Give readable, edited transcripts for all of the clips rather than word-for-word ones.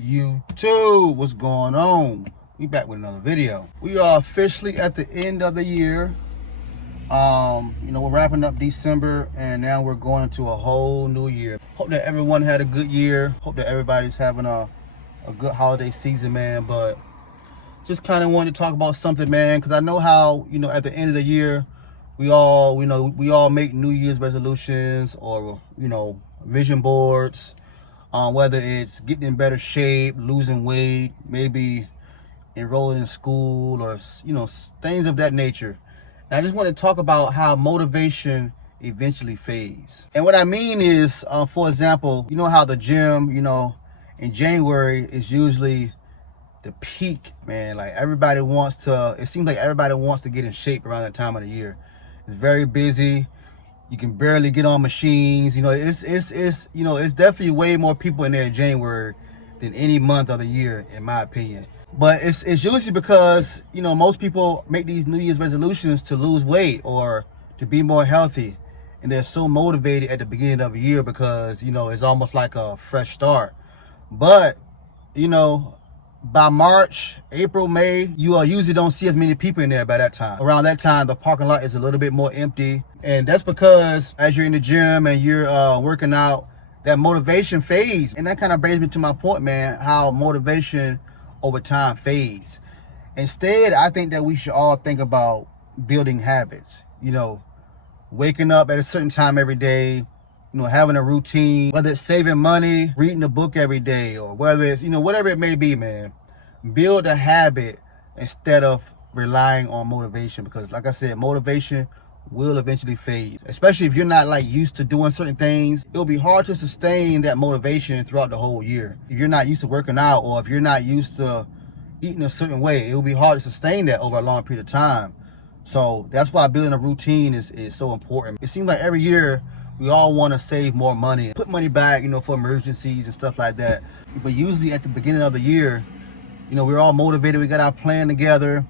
YouTube, what's going on? We back with another video. We are officially at the end of the year. We're wrapping up December and now we're going into a whole new year. Hope that everyone had a good year. Hope that everybody's having a good holiday season, man. But just kind of wanted to talk about something, man, because I know how, at the end of the year, we all make New Year's resolutions or, vision boards. Whether it's getting in better shape, losing weight, maybe enrolling in school, or things of that nature. And I just want to talk about how motivation eventually fades. And what I mean is, for example, you know how the gym, in January is usually the peak, man. Like it seems like everybody wants to get in shape around that time of the year. It's very busy. You can barely get on machines. It's definitely way more people in there in January than any month of the year, in my opinion. But it's usually because, most people make these New Year's resolutions to lose weight or to be more healthy. And they're so motivated at the beginning of the year because, it's almost like a fresh start. But, by March, April, May, you usually don't see as many people in there by that time. Around that time, the parking lot is a little bit more empty. And that's because as you're in the gym and you're working out, that motivation fades. And that kind of brings me to my point, man, how motivation over time fades. Instead, I think that we should all think about building habits. Waking up at a certain time every day, having a routine, whether it's saving money, reading a book every day, or whether it's, whatever it may be, man. Build a habit instead of relying on motivation, because like I said, motivation will eventually fade. Especially if you're not used to doing certain things, it'll be hard to sustain that motivation throughout the whole year. If you're not used to working out, or if you're not used to eating a certain way, it'll be hard to sustain that over a long period of time. So that's why building a routine is so important. It seems like every year we all want to save more money, put money back, for emergencies and stuff like that. But usually at the beginning of the year, we're all motivated, we got our plan together.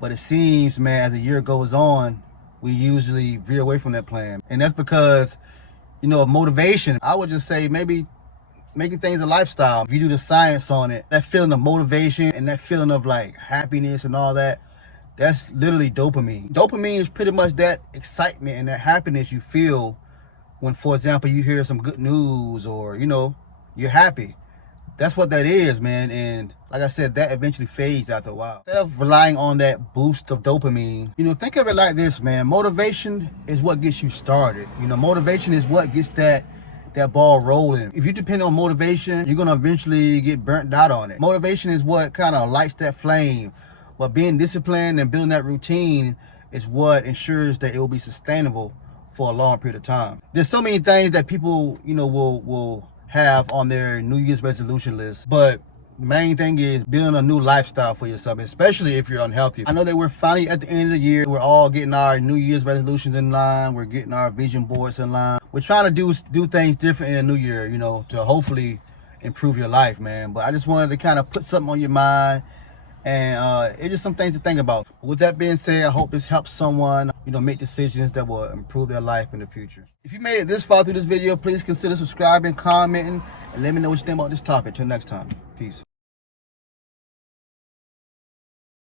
But it seems, man, as the year goes on, we usually veer away from that plan. And that's because, of motivation. I would just say maybe making things a lifestyle. If you do the science on it, that feeling of motivation and that feeling of happiness and all that, that's literally dopamine. Dopamine is pretty much that excitement and that happiness you feel when, for example, you hear some good news or, you're happy. That's what that is, man. And like I said, that eventually fades after a while. Instead of relying on that boost of dopamine, think of it like this, man. Motivation is what gets you started. Motivation is what gets that ball rolling. If you depend on motivation, you're going to eventually get burnt out on it. Motivation is what kind of lights that flame. But being disciplined and building that routine is what ensures that it will be sustainable for a long period of time. There's so many things that people, will have on their New Year's resolution list. But the main thing is building a new lifestyle for yourself, especially if you're unhealthy. I know that we're finally at the end of the year. We're all getting our New Year's resolutions in line. We're getting our vision boards in line. We're trying to do things different in the new year, to hopefully improve your life, man. But I just wanted to kind of put something on your mind. And it's just some things to think about. With that being said, I hope this helps someone, make decisions that will improve their life in the future. If you made it this far through this video, please consider subscribing, commenting, and let me know what you think about this topic. Till next time, peace.